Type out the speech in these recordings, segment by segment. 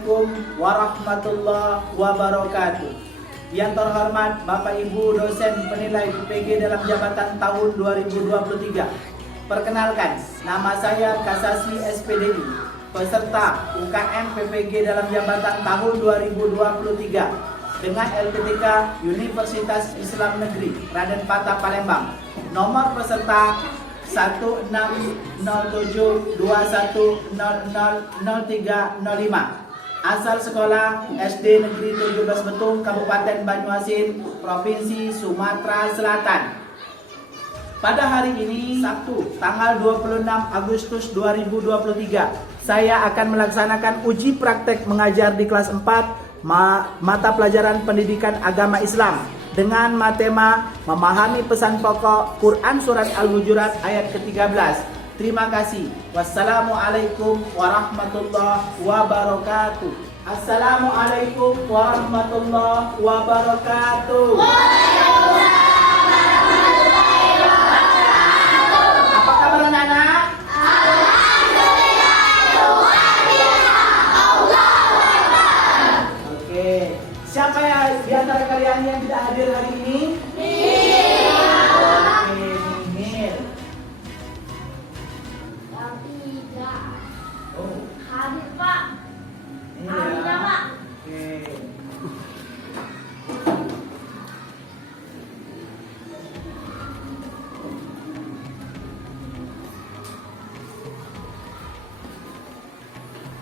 Assalamualaikum warahmatullahi wabarakatuh. Yang terhormat Bapak Ibu dosen penilai PPG dalam jabatan tahun 2023. Perkenalkan, nama saya Kasasi SPDI, peserta UKM PPG dalam jabatan tahun 2023 dengan LPTK Universitas Islam Negeri Raden Patah Palembang. Nomor peserta 160721000305. Asal sekolah SD Negeri 17 Betung, Kabupaten Banyuasin, Provinsi Sumatera Selatan. Pada hari ini, Sabtu, tanggal 26 Agustus 2023, saya akan melaksanakan uji praktek mengajar di kelas 4 mata pelajaran pendidikan agama Islam dengan matema memahami pesan pokok Quran Surat Al-Hujurat ayat ke-13. Terima kasih. Wassalamualaikum warahmatullahi wabarakatuh. Assalamualaikum warahmatullahi wabarakatuh. Apa kabar anak-anak? Oke. Siapa ya di antara kalian yang tidak hadir hari ini? Hadir Pak. Hadir Pak. Oke.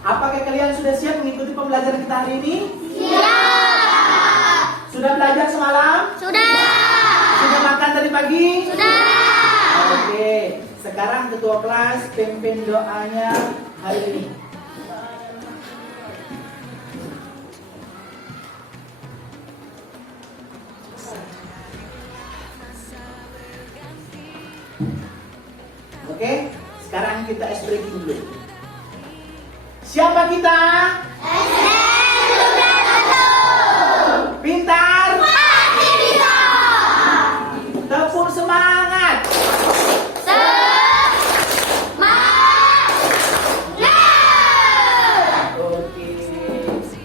Apakah kalian sudah siap mengikuti pembelajaran kita hari ini? Siap. Sudah belajar semalam? Sudah. Sudah makan tadi pagi? Sudah. Oke. Sekarang ketua kelas pimpin doanya hari ini. Oke, sekarang kita ice breaking dulu. Siapa kita? Pintar? Pasti bisa. Tepuk semangat. Oke.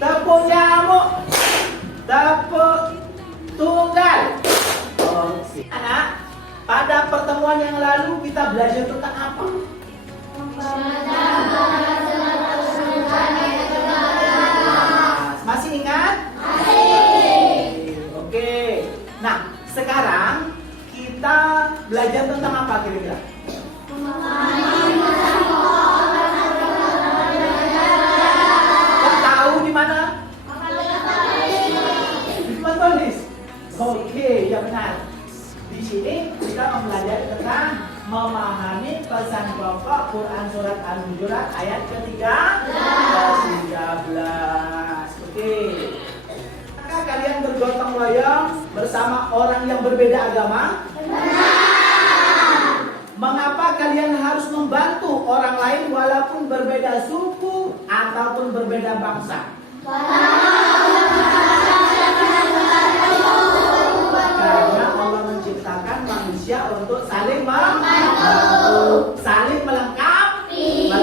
Tepuk nyamuk. Tepuk tunggal. Oke. Anak, pada pertemuan yang lalu kita belajar tentang apa? Masih ingat? Masih. Oke. Nah, sekarang kita belajar tentang apa kira-kira? Kau tahu di mana? Di tempat tulis. Oke, ya benar. Di sini kita mempelajari tentang memahami pesan pokok Quran Surat Al-Hujurat ayat ke-13. Oke. Apakah kalian bergotong royong bersama orang yang berbeda agama? Mengapa kalian harus membantu orang lain walaupun berbeda suku ataupun berbeda bangsa? Karena Allah menciptakan manusia untuk saling membantu, saling melengkapi,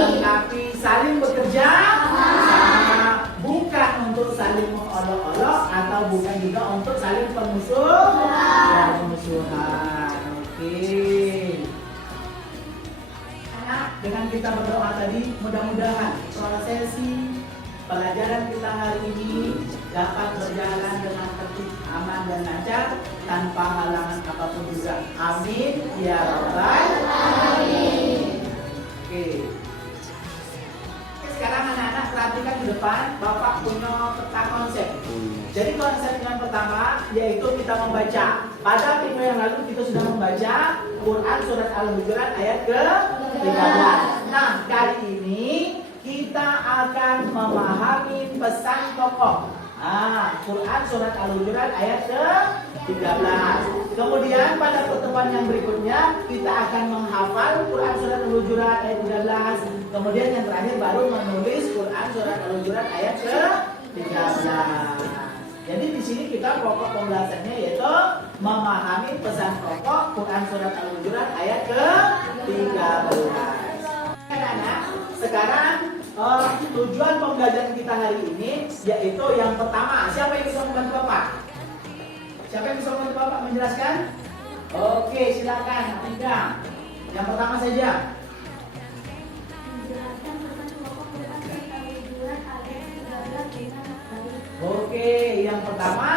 saling bekerja sama, bukan untuk saling mengolok-olok atau bukan juga untuk saling permusuhan. Oke. Dengan kita berdoa tadi, mudah-mudahan prosesi pelajaran kita hari ini dapat berjalan dengan tertib, aman dan lancar tanpa halangan apapun juga. Amin ya rabbal alamin. Oke. Sekarang anak-anak perhatikan di depan, Bapak punya peta konsep. Jadi konsep yang pertama yaitu kita membaca. Pada minggu yang lalu kita sudah membaca Quran Surat Al-Hujurat ayat ke-13. Nah, kali ini kita akan memahami pesan pokok Quran Surat Al-Hujurat ayat ke-13. Kemudian pada pertemuan yang berikutnya kita akan menghafal Quran Surat Al-Hujurat ayat 13. Kemudian yang terakhir baru menulis Quran Surat Al-Hujurat ayat ke-13. Jadi di sini kita pokok pembahasannya yaitu memahami pesan pokok Quran Surat Al-Hujurat ayat ke-13. Anak-anak, sekarang tujuan pembelajaran kita hari ini yaitu yang pertama. Siapa yang bisa membantu Bapak? Siapa yang bisa membantu Bapak menjelaskan? Oke, silakan Atika. Yang pertama saja. Menjelaskan pesan pokok Quran surat Al-Hujurat ayat 13 dengan baik. Oke, yang pertama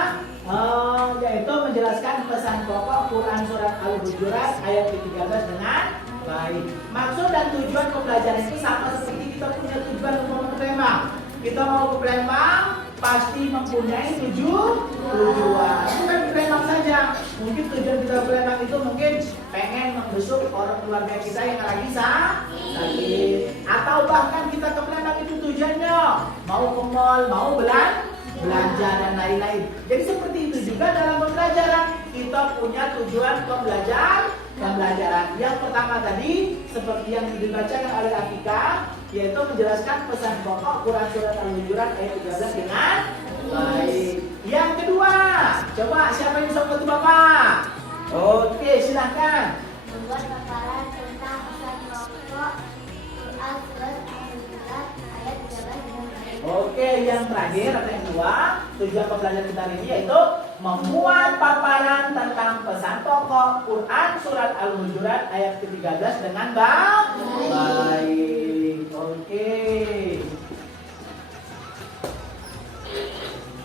yaitu menjelaskan pesan pokok Quran surat Al-Hujurat ayat 13 dengan baik. Maksud dan tujuan pembelajaran itu sama seperti kita punya tujuan mau ke Palembang. Kita mau ke Palembang pasti mempunyai tujuan. Bukan ke Palembang saja. Mungkin tujuan kita ke Palembang itu mungkin pengen membesuk orang keluarga kita yang lagi sakit. Atau bahkan kita ke Palembang itu tujuannya mau ke mall, mau belanja dan lain-lain. Jadi seperti itu juga dalam pembelajaran. Kita punya tujuan pembelajaran. Yang pertama tadi seperti yang dibacakan oleh Atika, yaitu menjelaskan pesan pokok Quran surat Al-Hujurat ayat 13 dengan baik. Yang kedua, coba siapa yang bisa membantu Bapak? Oke, silahkan. Membuat paparan tentang pesan pokok Quran surat Al-Hujurat ayat 13 dengan baik. Oke, yang terakhir atau yang kedua, tujuan pembelajaran kita hari ini yaitu membuat paparan tentang pesan pokok Quran surat Al-Hujurat ayat ke-13 dengan baik. Oke.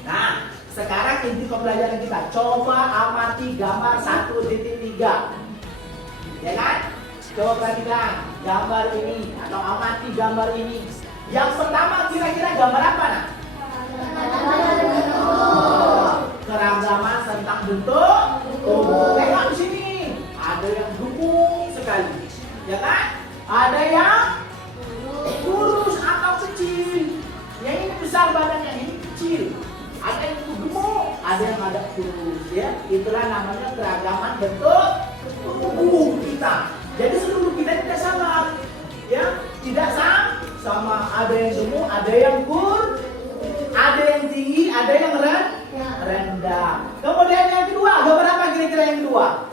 Nah, sekarang inti pembelajaran kita. Coba amati gambar 1.3. Ya kan? Coba perhatikan gambar ini atau amati gambar ini. Yang pertama kira-kira gambar apa nak? Keragaman tentang bentuk tubuh. Tengok di sini, ada yang gemuk sekali, ya kan? Ada yang kurus atau kecil. Yang ini besar badannya, ini kecil. Ada yang gemuk, ada yang agak kurus, ya. Itulah namanya keragaman bentuk tubuh kita. Jadi seluruh kita tidak sama, ya, tidak sama. Ada yang gemuk, ada yang kurus, ada yang tinggi, ada yang rendah. Kemudian yang kedua, gambar apa kira-kira yang kedua?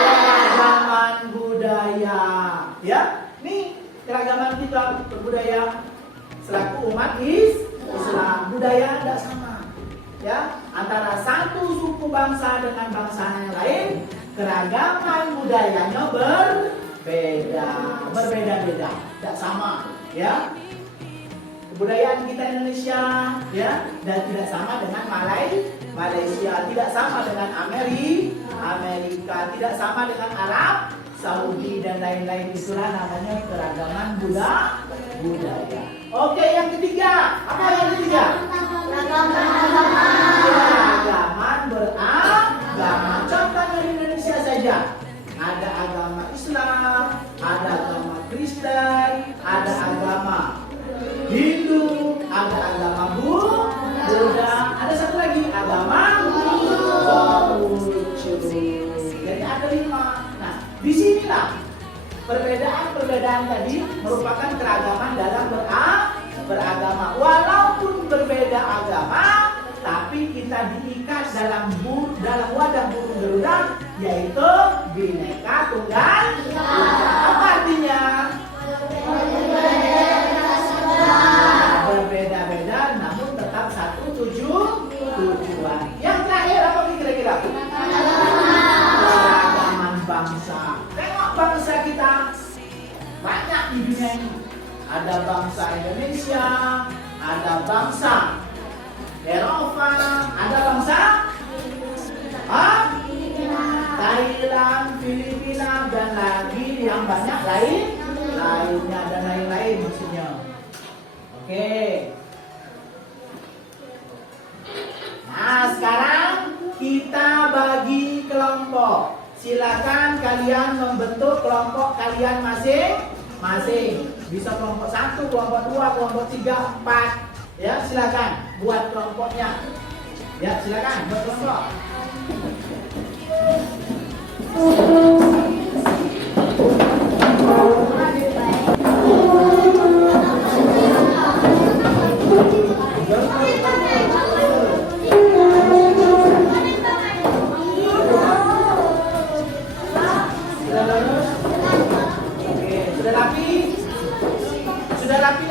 Keragaman budaya. Ya, nih keragaman kita berbudaya selaku umat Islam. Budaya tidak sama. Ya, antara satu suku bangsa dengan bangsa yang lain, keragaman budayanya berbeda-beda, tidak sama. Ya. Kebudayaan kita Indonesia, ya, dan tidak sama dengan Malaysia, tidak sama dengan Amerika, tidak sama dengan Arab Saudi dan lain-lain. Itulah namanya keragaman budaya. Oke, yang ketiga, apa yang ketiga? Keragaman beragama. Contohnya di Indonesia saja, ada agama Islam, ada agama Kristen, ada agama Hindu, ada agama Buddha, ada satu lagi agama Konghucu. Jadi ada 5. Nah, disinilah perbedaan tadi merupakan keragaman dalam beragama. Walaupun berbeda agama, tapi kita diikat dalam wadah burung Garuda, yaitu Bhinneka Tunggal Ika. Apa artinya? Berbeda-beda namun tetap satu tujuan. Yang terakhir apa kira-kira? Keragaman bangsa. Tengok bangsa kita banyak di dunia ini. Ada bangsa Indonesia, ada bangsa Eropa, ada bangsa Thailand, Filipina, dan lagi yang banyak lainnya dan lain-lain maksudnya. Oke. Nah, sekarang kita bagi kelompok. Silakan kalian membentuk kelompok kalian masing-masing. Bisa kelompok 1, kelompok 2, kelompok 3, 4. Ya, silakan buat kelompoknya. Ya, silakan buat kelompok. Sudah rapi?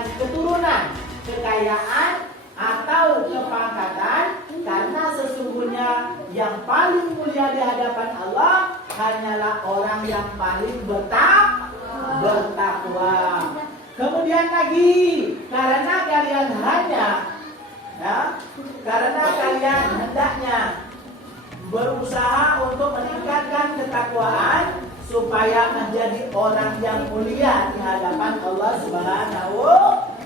dengan keturunan, kekayaan, atau kepangkatan, karena sesungguhnya yang paling mulia di hadapan Allah hanyalah orang yang paling bertakwa. Kemudian lagi, karena kalian hendaknya berusaha untuk meningkatkan ketakwaan supaya menjadi orang yang mulia di hadapan Allah Subhanahu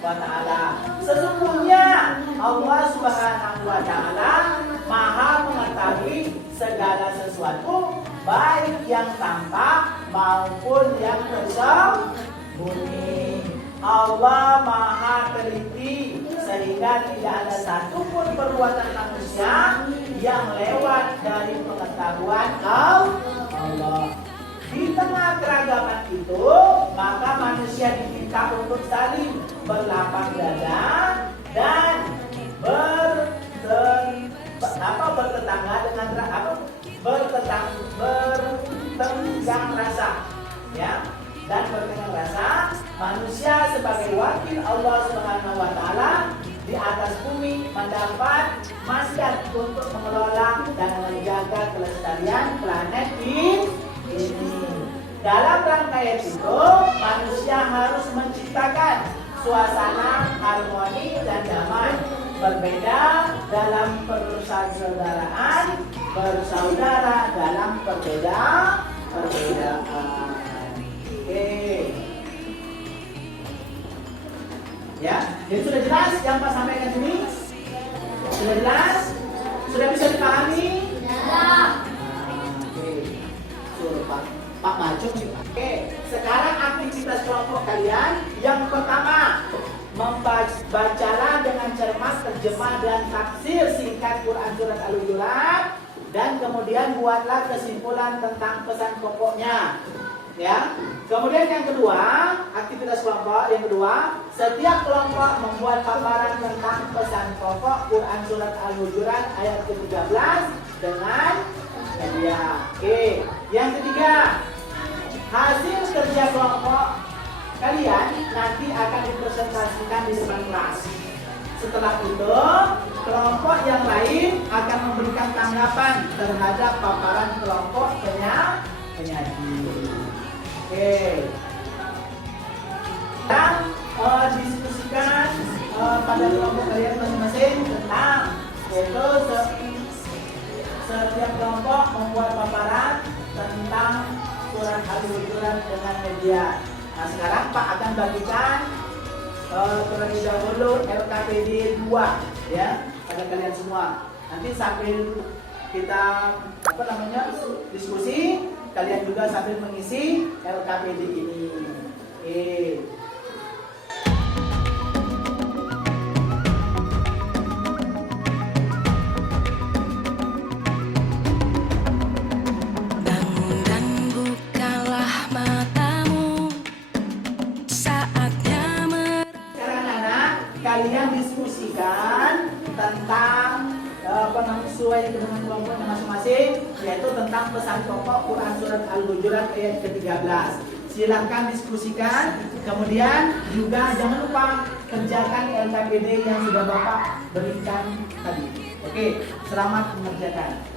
wa Ta'ala. Sesungguhnya Allah Subhanahu wa Ta'ala Maha mengetahui segala sesuatu, baik yang tampak maupun yang tersembunyi. Allah Maha teliti sehingga tidak ada satupun perbuatan manusia yang lewat dari pengetahuan Allah. Di tengah keragaman itu, maka manusia diminta untuk saling berlapang dada dan bertenggang rasa, ya. Dan bertenggang rasa, manusia sebagai wakil Allah Subhanahu wa Ta'ala di atas bumi mendapat mandat untuk mengelola dan menjaga kelestarian planet ini. Dalam rangkaian itu, manusia harus menciptakan suasana harmoni dan damai, berbeda dalam persaudaraan, bersaudara dalam perbedaan. Oke. Ya, jadi sudah jelas yang Pak sampaikan ini? Sudah jelas? Sudah bisa dipahami? Pak maju sih Pak. Oke, sekarang aktivitas kelompok kalian yang pertama, membacalah dengan cermat terjemah dan tafsir singkat Quran Surat Al-Hujurat, dan kemudian buatlah kesimpulan tentang pesan pokoknya. Ya. Kemudian yang kedua, aktivitas kelompok yang kedua, setiap kelompok membuat paparan tentang pesan pokok Quran Surat Al-Hujurat ayat ke-13 dengan media. Oke, yang ketiga, hasil kerja kelompok kalian nanti akan dipresentasikan di depan kelas. Setelah itu, kelompok yang lain akan memberikan tanggapan terhadap paparan kelompok penyaji. Oke. Dan diskusikan pada kelompok kalian masing-masing tentang yaitu setiap kelompok membuat paparan tentang Surat Al-Hujurat dengan media. Nah, sekarang Pak akan bagikan terlebih dahulu LKPD 2 ya pada kalian semua. Nanti sambil kita diskusi, kalian juga sambil mengisi LKPD ini. Oke. Kalian diskusikan tentang sesuai dengan kelompoknya masing-masing, yaitu tentang pesan pokok Quran Surat Al-Hujurat ayat ke-13. Silahkan diskusikan, kemudian juga jangan lupa kerjakan LKPD yang sudah Bapak berikan tadi. Oke, selamat mengerjakan.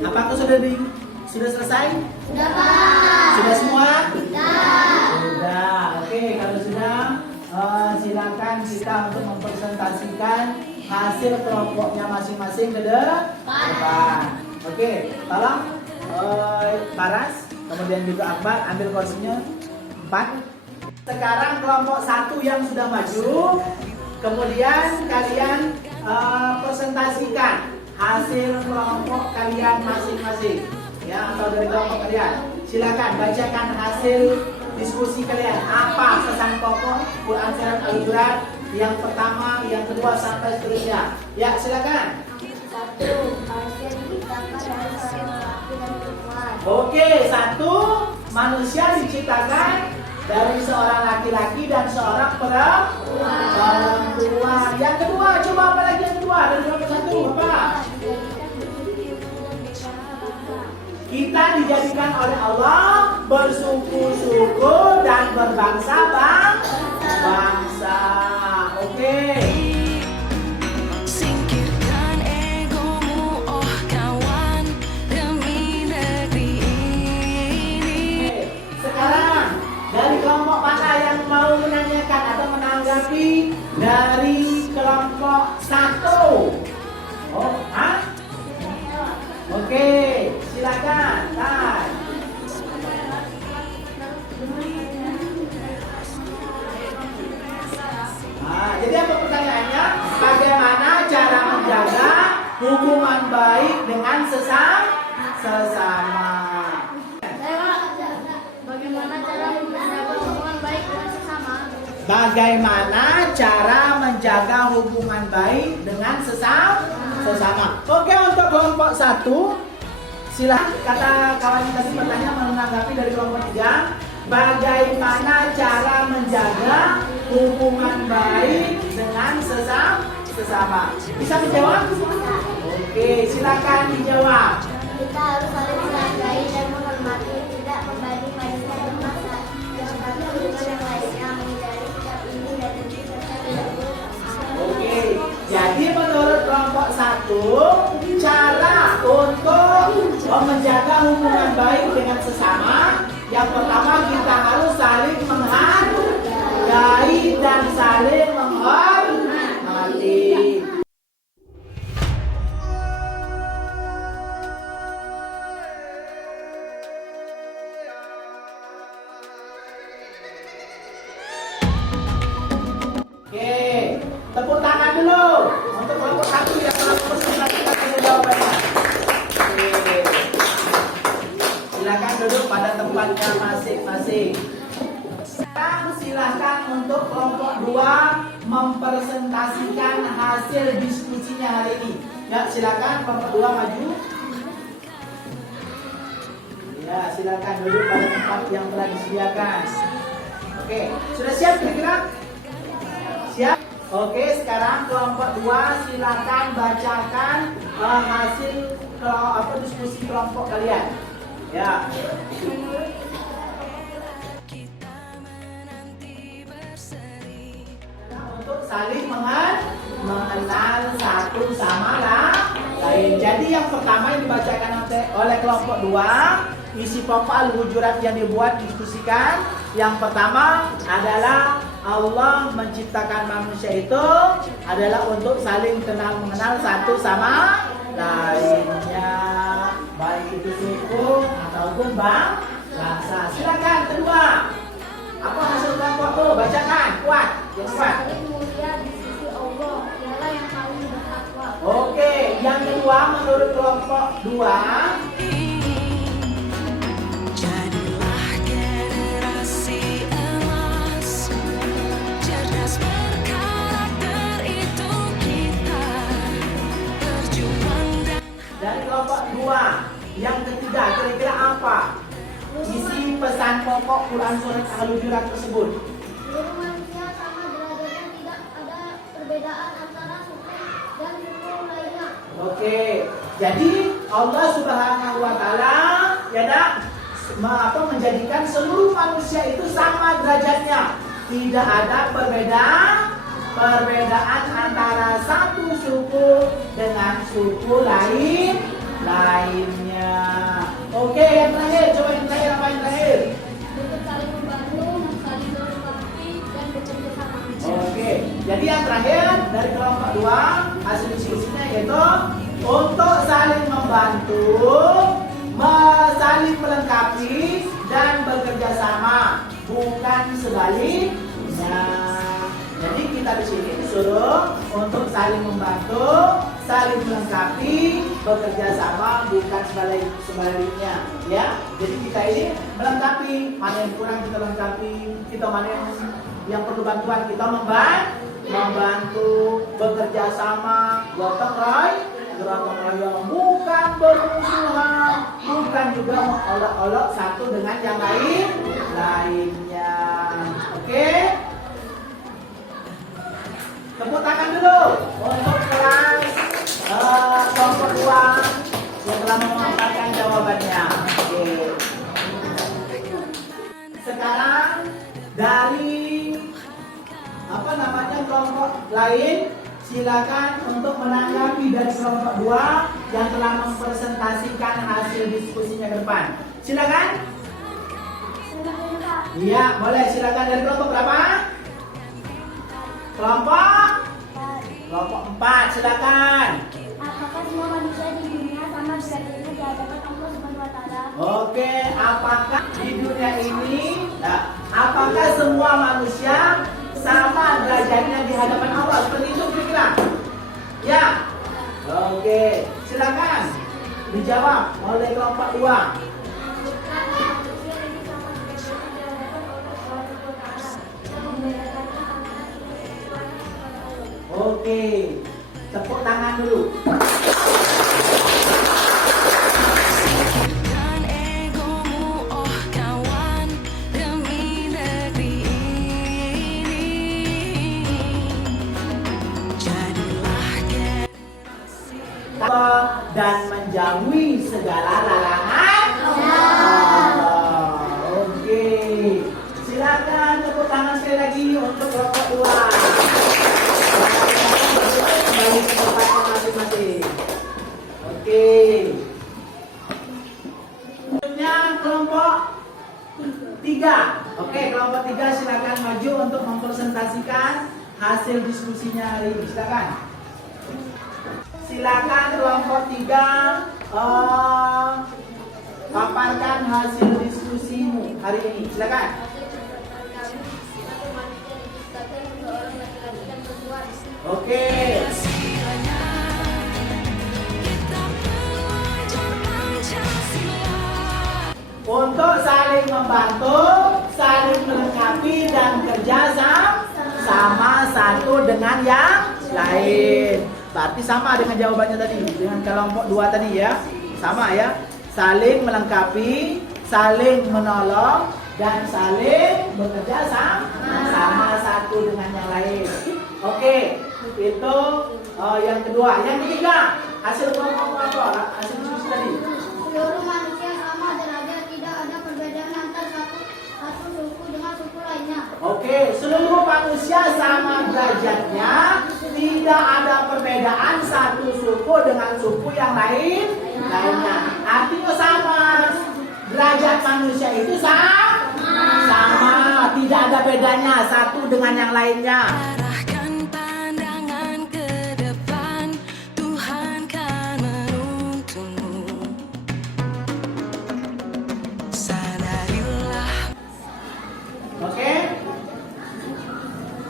Apakah sudah selesai? Sudah, Pak. Sudah semua? Sudah. Sudah. Oke, kalau sudah silakan kita untuk mempresentasikan hasil kelompoknya masing-masing ke depan. Oke, tolong Paras, kemudian juga Akbar ambil kursinya 4. Sekarang kelompok 1 yang sudah maju, kemudian kalian presentasikan hasil kelompok kalian masing-masing, ya, atau dari kelompok kalian. Silakan bacakan hasil diskusi kalian. Apa pesan pokok Quran Surat Al-Hujurat yang pertama, yang kedua sampai seterusnya? Ya, silakan. 1. Manusia diciptakan dari seorang laki dan perempuan. Oke, 1. Manusia diciptakan dari seorang laki-laki dan seorang perempuan. Yang kedua, coba apa lagi yang kedua? Dari kelompok 1 apa? Kita dijadikan oleh Allah bersuku-suku dan berbangsa-bangsa. Oke. Singkirkan egomu, oh kawan, demi negeri ini. Sekarang dari kelompok mana yang mau menanyakan atau menanggapi dari kelompok 1? Oh, hah? Oke, silakan. Nah. Jadi apa pertanyaannya? Bagaimana cara menjaga hubungan baik dengan sesama? Bagaimana cara menjaga hubungan baik dengan sesama? Bagaimana cara menjaga hubungan baik dengan sesama? Oke, untuk kelompok 1, silakan kata kawan yang tadi bertanya menanggapi dari kelompok 3. Bagaimana cara menjaga hubungan baik dengan sesama? Bisa menjawab? Oke, silakan dijawab. Kita harus saling menghargai dan menghormati, tidak membanding-bandingkan masa yang satu dengan yang lainnya, menghindari sikap ini dan itu serta tidak boleh sama. Oke, jadi menurut kelompok 1, cara untuk menjaga hubungan baik dengan sesama, yang pertama kita harus saling menghargai dan saling menghormati. Oke, tepuk tangan dulu untuk kelompok 1 yang telah mempresentasikan hasil jawabannya. Oke. Silakan duduk pada tempatnya masing-masing. Sekarang silakan untuk kelompok 2 mempresentasikan hasil diskusinya hari ini. Ya, silakan kelompok 2 maju. Ya, silakan duduk pada tempat yang telah disediakan. Oke, sudah siap kira-kira? Siap? Oke, sekarang kelompok 2 silakan bacakan hasil diskusi kelompok kalian. Ya. Untuk saling mengenal satu sama lain. Jadi yang pertama yang dibacakan oleh kelompok 2, isi pokok Al-Hujurat yang dibuat diskusikan. Yang pertama adalah Allah menciptakan manusia itu adalah untuk saling kenal mengenal satu sama lainnya, baik itu suku ataupun bangsa. Silakan kedua. Apa hasil kelompok tuh? Bacakan, kuat, yang kuat. Saling mulia di sisi Allah, dialah yang paling bertakwa. Oke, yang kedua menurut kelompok 2. Jadilah generasi emas, cerdas berkarakter itu kita, berjuang dan Dari kelompok 2, yang ketiga kira-kira apa isi pesan pokok Quran Surat Al-Hujurat tersebut? Seluruh manusia sama derajatnya, tidak ada perbedaan antara suku dan suku lainnya. Oke, jadi Allah Subhanahu wa Ta'ala menjadikan seluruh manusia itu sama derajatnya, tidak ada perbedaan antara satu suku dengan suku lainnya. Oke, yang terakhir, coba yang terakhir, apa yang terakhir? Untuk saling membantu, saling melengkapi, dan bekerja sama. Oke, jadi yang terakhir dari kelompok 2 hasil diskusinya yaitu untuk saling membantu, saling melengkapi dan bekerja sama, bukan sebaliknya. Jadi kita di sini disuruh untuk saling membantu, saling melengkapi, bekerja sama, bukan sebaliknya. Ya, jadi kita ini melengkapi, mana yang kurang kita lengkapi, kita mana yang perlu bantuan kita membantu, bekerja sama, gotong royong, bukan bermusuhan, bukan juga mengolok-olok satu dengan yang lainnya. Oke? Tepuk tangan dulu untuk kelas kelompok 2 yang telah memaparkan jawabannya. Oke. Sekarang dari kelompok lain, silakan untuk menanggapi dari kelompok 2 yang telah mempresentasikan hasil diskusinya ke depan. Silakan. Iya, boleh. Silakan dari kelompok berapa? Kelompok 4, silakan. Apakah semua manusia di dunia sama derajatnya di hadapan Allah Subhanahu wa Ta'ala? Oke, apakah di dunia ini, apakah semua manusia sama derajatnya di hadapan Allah? Seperti itu kira-kira? Ya. Oke, silakan dijawab oleh kelompok 2. Oke, tepuk tangan dulu. Singkirkan egomu, oh kawan, demi negeri ini. Jadilah generasi Dan menjauhi segala larangan. Oke, silakan tepuk tangan sekali lagi untuk kelompok 2. Kembali ke tempatnya masing-masing. Oke. Selanjutnya kelompok 3. Oke, kelompok 3 silakan maju untuk mempresentasikan hasil diskusinya hari ini. Silakan. Silakan kelompok 3 paparkan hasil diskusimu hari ini. Silakan. Oke. Pancasila, kita pelajar Pancasila. Untuk saling membantu, saling melengkapi dan kerja sama satu dengan yang lain. Berarti sama dengan jawabannya tadi, dengan kelompok 2 tadi ya. Sama ya. Saling melengkapi, saling menolong dan saling bekerja sama satu dengan yang lain. Oke, itu yang kedua. Yang ketiga, hasil kelompok apa? Hasil diskusi tadi. Seluruh manusia sama derajat, tidak ada perbedaan antar satu suku dengan suku lainnya. Oke, seluruh manusia sama derajatnya, tidak ada perbedaan satu suku dengan suku yang lainnya. Artinya sama, derajat manusia itu sama, tidak ada bedanya satu dengan yang lainnya. Arahkan pandangan ke depan, Tuhan kan menuntunmu. Sadarilah. Oke?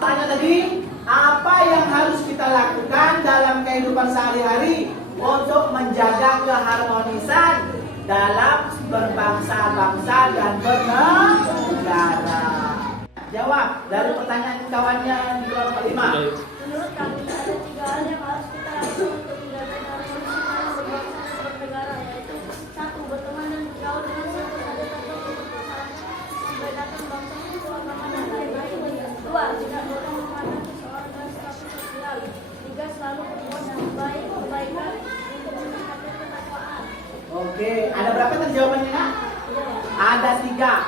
Tanya tadi, apa yang harus kita lakukan dalam kehidupan sehari-hari untuk menjaga keharmonisan dalam berbangsa-bangsa dan bernegara? Jawab dari pertanyaan kawannya di kelompok 5. Menurut kami ada 3 hal yang harus kita lakukan untuk menjaga keharmonisan berbangsa dan bernegara, yaitu 1. Berteman dan bergaul dengan siapa saja tanpa untuk masalahnya membedakan bangsa, suku, agama, dan lain-lain. 2. Tidak boleh memandang seseorang dengan status sosial. 3. Selalu berbuat yang baik, kebaikan untuk meningkatkan ketakwaan. Oke, ada berapa tadi jawabannya, Nak? Ada 3.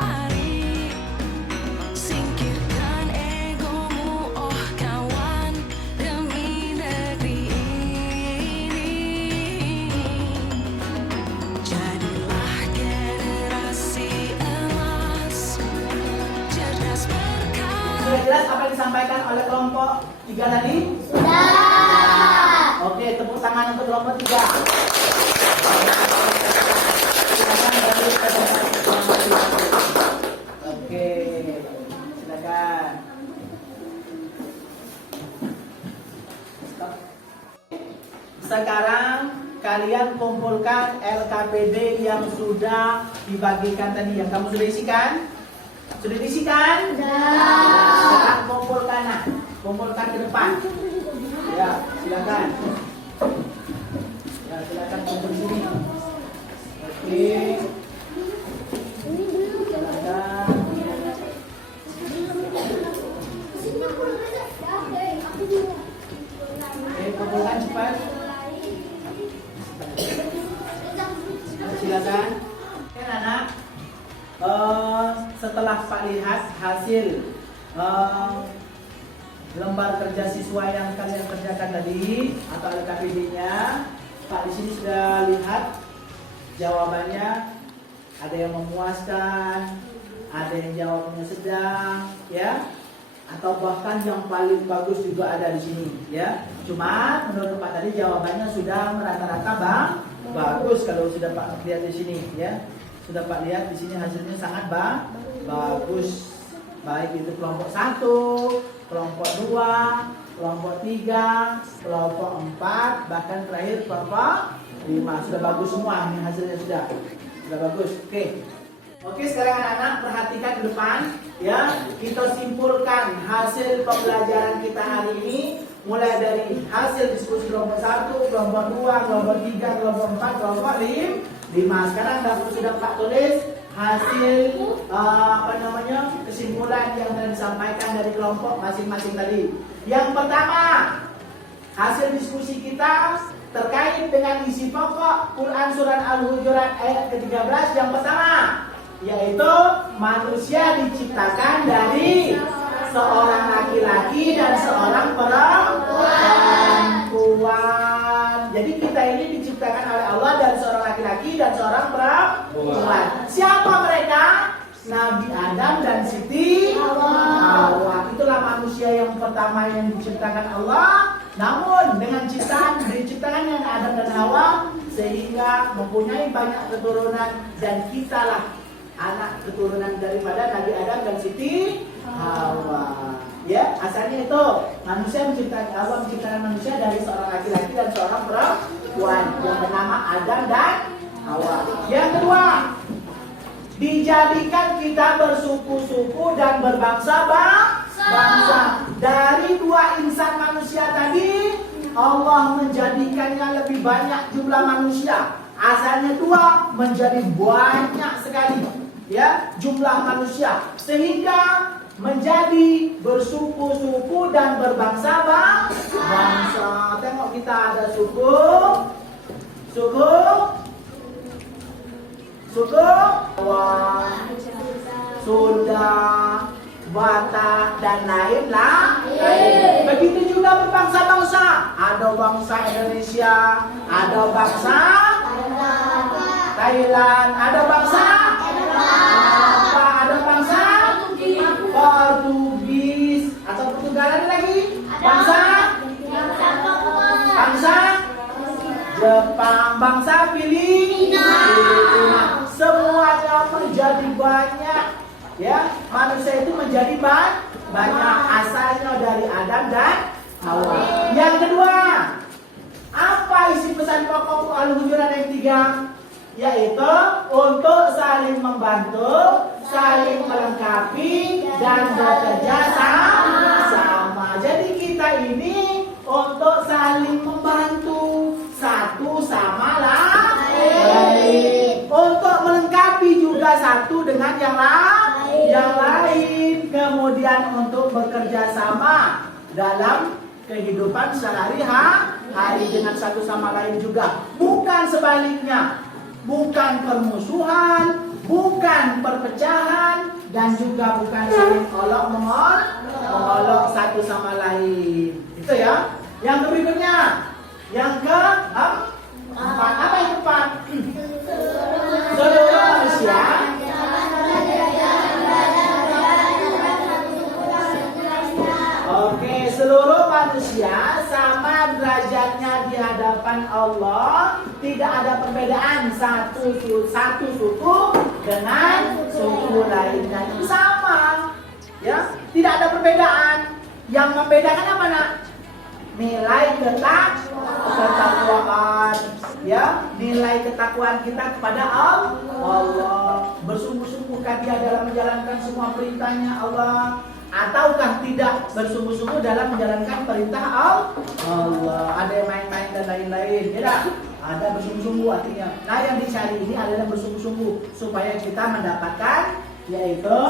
Singkirkan egomu, oh kawan, demi negeri ini. 3 tadi? Sudah. Oke, tepuk tangan untuk kelompok 3. Oke, silakan. Sekarang kalian kumpulkan LKPD yang sudah dibagikan tadi, yang kamu sudah isikan. Sudah diisikan? Sekarang kumpulkan, kumpulkan ke depan. Ya, silakan. Ya, silakan kumpul di sini. Oke. Silakan. Oke, kumpulkan cepat. Silakan. Oke, anak. Setelah Pak lihat hasil lembar kerja siswa yang kalian kerjakan tadi atau LKPD-nya, Pak di sini sudah lihat jawabannya. Ada yang memuaskan, ada yang jawabnya sedang, ya, atau bahkan yang paling bagus juga ada di sini, ya. Cuma menurut Pak tadi jawabannya sudah rata-rata bagus kalau sudah Pak lihat di sini, ya. Sudah Pak lihat di sini hasilnya sangat bagus. Baik itu kelompok 1, kelompok 2, kelompok 3, kelompok 4, bahkan terakhir kelompok 5. Sudah bagus semua ini hasilnya sudah bagus. Oke, sekarang anak-anak perhatikan ke depan, ya. Kita simpulkan hasil pembelajaran kita hari ini, mulai dari hasil diskusi kelompok 1, kelompok 2, kelompok 3, kelompok 4, kelompok 5. Sekarang sudah Pak tulis hasil kesimpulan yang telah disampaikan dari kelompok masing-masing tadi. Yang pertama, hasil diskusi kita terkait dengan isi pokok Quran Surat Al-Hujurat ayat ke-13 yang pertama, yaitu manusia diciptakan dari seorang laki-laki dan seorang perempuan. Jadi kita ini diciptakan oleh Allah dari seorang laki-laki dan seorang perempuan. Siapa mereka? Nabi Adam dan Siti Hawa. Itulah manusia yang pertama yang diciptakan Allah. Namun dengan diciptakannya Adam dan Hawa, sehingga mempunyai banyak keturunan, dan kitalah anak keturunan daripada Nabi Adam dan Siti Hawa. Ya, asalnya itu Allah menciptakan manusia dari seorang laki-laki dan seorang perempuan yang bernama Adam dan Hawa. Yang kedua, dijadikan kita bersuku-suku dan berbangsa-bangsa. Dari 2 insan manusia tadi, Allah menjadikannya lebih banyak jumlah manusia. Asalnya 2 menjadi banyak sekali, ya, jumlah manusia, sehingga menjadi bersuku-suku dan berbangsa-bangsa. Tengok, kita ada suku Sunda, Batak, dan lain-lain. Begitu juga berbangsa-bangsa. Ada bangsa Indonesia, ada bangsa Thailand, ada bangsa ada bangsa Portugis atau Portugalan lagi, bangsa Jepang, bangsa Filipina. Semuanya menjadi banyak, ya. Manusia itu menjadi banyak, asalnya dari Adam dan Hawa. Yang kedua, apa isi pesan pokok Al-Hujurat yang 3? Yaitu untuk saling membantu, saling melengkapi, dan bekerja sama. Jadi kita ini untuk saling membantu satu sama lain, untuk melengkapi juga satu dengan yang lain, kemudian untuk bekerja sama dalam kehidupan sehari-hari dengan satu sama lain juga, bukan sebaliknya. Bukan permusuhan, bukan perpecahan, dan juga bukan saling mengolok satu sama lain. Itu ya. Yang berikutnya, yang keempat, apa yang keempat? Seluruh manusia seluruh manusia sama derajatnya di hadapan Allah, tidak ada perbedaan satu suku dengan suku lainnya, itu sama, ya, tidak ada perbedaan. Yang membedakan apa nak? Nilai ketakwaan, ya, nilai ketakwaan kita kepada Allah. Bersungguh-sungguhkah dia dalam menjalankan semua perintahnya Allah, ataukah tidak bersungguh-sungguh dalam menjalankan perintah Allah? Ada yang main-main dan lain-lain, ya. Ada bersungguh-sungguh artinya. Nah, yang dicari ini adalah bersungguh-sungguh supaya kita mendapatkan yaitu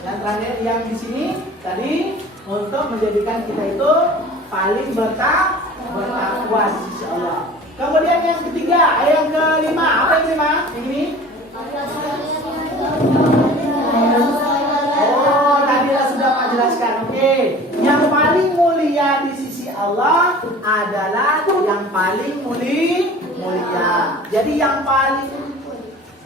yang terakhir yang di sini tadi, untuk menjadikan kita itu paling bertakwa di sisi Allah. Kemudian yang ketiga, yang kelima, apa yang kelima? Yang ini? Oh, tadi sudah Pak jelaskan. Oke. Yang paling mulia di sisi Allah adalah yang paling mulia. Jadi yang paling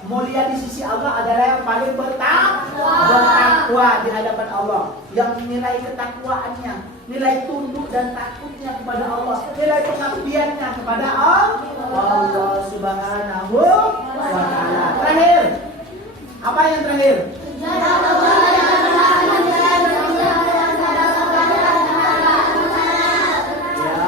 mulia di sisi Allah adalah yang paling bertakwa di hadapan Allah. Yang nilai ketakwaannya, nilai tunduk dan takutnya kepada Allah, nilai pengabdiannya kepada Allah Subhanahu wa ta'ala. Terakhir, apa yang terakhir? Ya,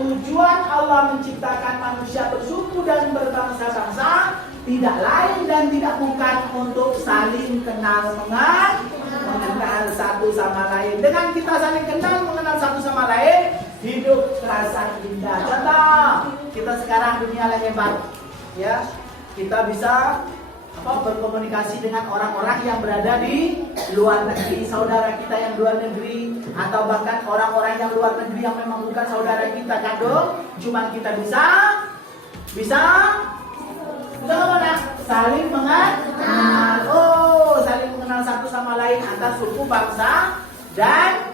tujuan Allah menciptakan manusia bersuku dan berbangsa-bangsa tidak lain dan tidak bukan untuk saling kenal mengenal satu sama lain. Dengan kita saling kenal mengenal satu sama lain, hidup terasa indah. Contoh, kita sekarang dunia yang hebat, ya, kita bisa berkomunikasi dengan orang-orang yang berada di luar negeri, saudara kita yang luar negeri, atau bahkan orang-orang yang luar negeri yang memang bukan saudara kita, kado, cuma kita bisa bagaimana? Saling mengenal. Oh, saling mengenal satu sama lain antar suku, bangsa, dan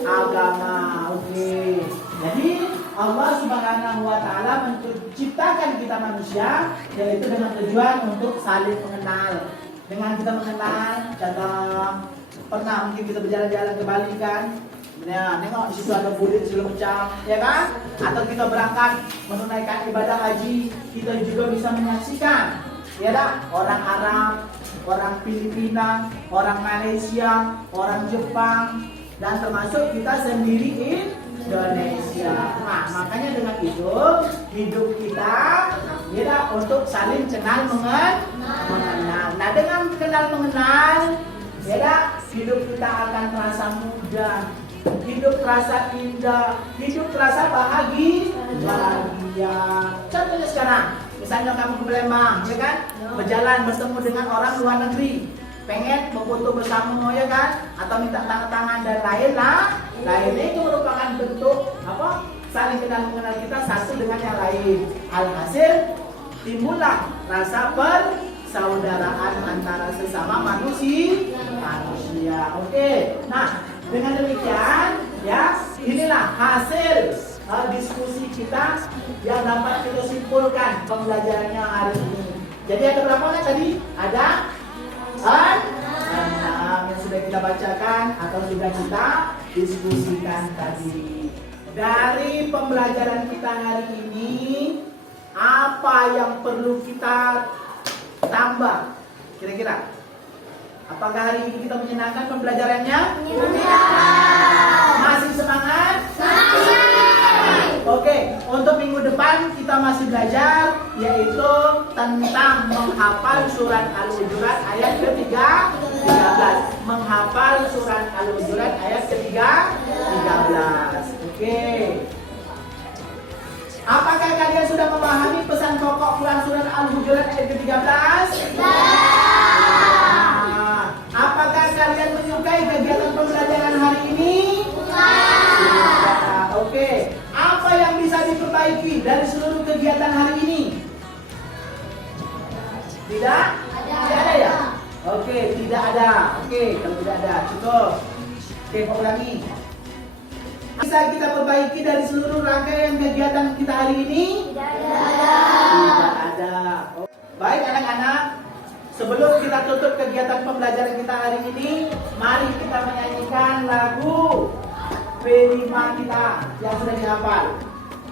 agama. Oke. Jadi Allah Subhanahu wa ta'ala menciptakan kita manusia yaitu dengan tujuan untuk saling mengenal. Dengan kita mengenal, contoh, pernah mungkin kita berjalan-jalan ke Bali kan? Ya, nengok di situ ada kulit segala macam, ya kan? Atau kita berangkat menunaikan ibadah haji, kita juga bisa menyaksikan, ya dah, orang Arab, orang Filipina, orang Malaysia, orang Jepang, dan termasuk kita sendiri Indonesia. Nah, makanya dengan itu hidup kita, ya dah, untuk saling kenal mengenal. Nah, dengan kenal mengenal, ya dah, hidup kita akan terasa mudah. Hidup terasa indah, hidup terasa bahagia. Contohnya sekarang, misalnya kamu ke Palembang, ya kan? Berjalan bertemu dengan orang luar negeri, pengen berfoto bersama, ya kan? Atau minta tanda tangan dan lainnya itu merupakan bentuk saling kenal mengenal kita satu dengan yang lain. Alhasil timbullah rasa persaudaraan antara sesama manusia. Oke. Nah, dengan demikian, ya, inilah hasil diskusi kita yang dapat kita simpulkan pembelajarannya hari ini. Jadi ada berapa kan tadi? Ada 6 yang sudah kita bacakan atau sudah kita diskusikan tadi. Dari pembelajaran kita hari ini, apa yang perlu kita tambah? Kira-kira? Apakah hari ini kita menyenangkan pembelajarannya? Masih semangat? Oke, untuk minggu depan kita masih belajar yaitu tentang menghafal surat Al-Hujurat ayat ke-13. Menghafal surat Al-Hujurat ayat ke-13. Oke. Apakah kalian sudah memahami pesan pokok Quran surat Al-Hujurat ayat ke-13? Apakah kalian menyukai kegiatan pembelajaran hari ini? Oke. Apa yang bisa diperbaiki dari seluruh kegiatan hari ini? Tidak? Tidak ada ya? Oke, tidak ada. Oke, kalau tidak ada, cukup. Oke, mau ulangi. Bisa kita perbaiki dari seluruh rangkaian kegiatan kita hari ini? Tidak ada. Tidak ada. Baik anak-anak. Sebelum kita tutup kegiatan pembelajaran kita hari ini, mari kita menyanyikan lagu P5 kita yang sudah dihafal.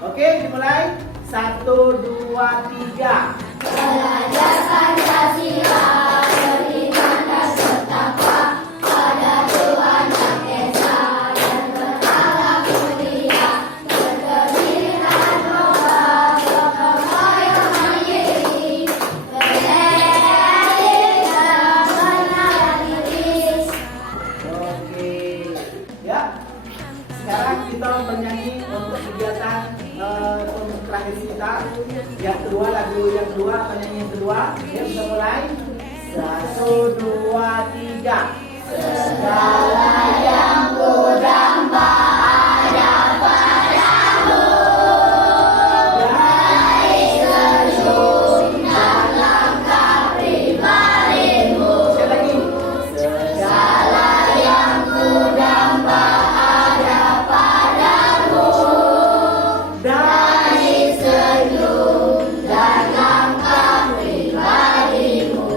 Oke, dimulai. 1, 2, 3. Belajar Pancasila, beriman dan bertakwa pada Tuhan Yang Esa dan berakhlak mulia, berdiri dan berdoa, berdoa yang mandiri, berdaya dan benar diri. Oke, ya. Sekarang kita bernyanyi untuk kegiatan terakhir kita. Yang kedua, lagu yang kedua, penyanyi yang kedua. Ya, bisa mulai. 1, 2, 3. Segala yang kudamba ada padamu, baik senyum dan langkah pribadimu. Sekali lagi. Segala yang kudamba ada padamu, dari senyum dan langkah pribadimu.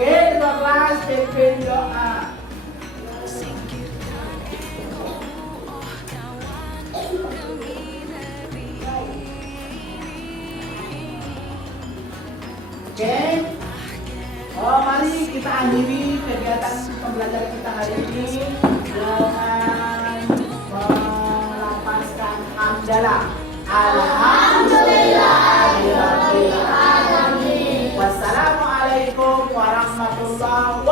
Oke, dua kelas pimpin doa. Oke. Mari kita akhiri kegiatan pembelajaran kita hari ini dengan melafazkan hamdalah. Alhamdulillahirabbil alamin. Wassalamualaikum warahmatullahi wabarakatuh.